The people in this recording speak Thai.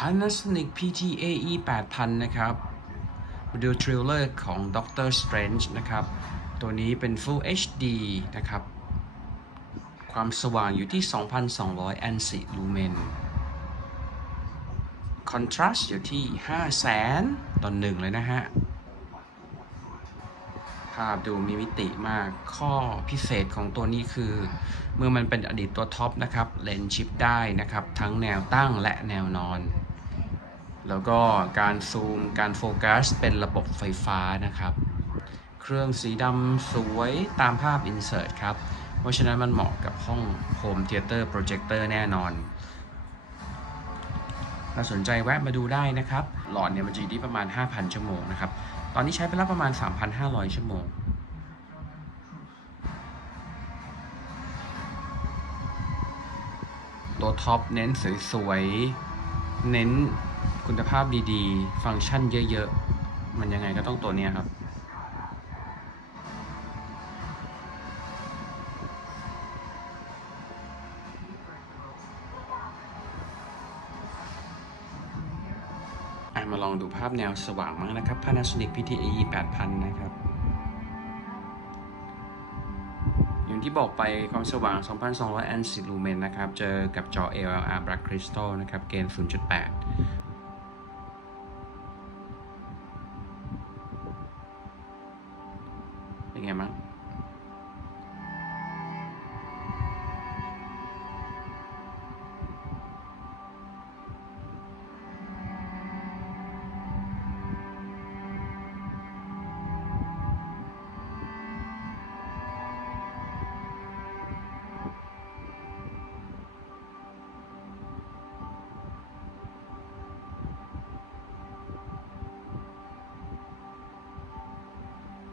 Panasonic PTAE 8000 นะครับวิดีโอทริลเลอร์ของ Doctor Strange นะครับ ตัวนี้เป็น Full HD นะครับ ความสว่างอยู่ที่ 2,200อันสิลูเมน Contrast อยู่ที่ 500,000ต่อหนึ่งเลยนะฮะ ภาพดูมีมิติมาก ข้อพิเศษของตัวนี้คือ เมื่อมันเป็นอดีตตัวท็อปนะครับ เลนส์ชิปได้นะครับ ทั้งแนวตั้งและแนวนอน แล้วก็การซูมการโฟกัสเป็นระบบไฟฟ้านะครับ เครื่องสีดำสวยตามภาพ Insert ครับ เพราะฉะนั้นมันเหมาะกับห้อง Home Theater Projector แน่นอนถ้าสนใจแวะมาดูได้นะครับ หลอดเนี่ยมันจะอยู่ที่ประมาณ 5,000 ชั่วโมงนะครับ ตอนนี้ใช้ไปแล้วประมาณ 3,500 ชั่วโมงตัวท็อปเน้นสวยๆ เน้น คุณภาพดีๆ ฟังก์ชันเยอะๆ มันยังไงก็ต้องตัวนี้ครับมาลองดูภาพแนวสว่างมั้งนะครับ Panasonic PTAE 8000 นะครับ อย่างที่บอกไปความสว่าง 2,200อันสิลูเมนนะครับ เจอกับจอ ALR Black Crystal นะครับ เกณฑ์ 0.8 Yeah, man.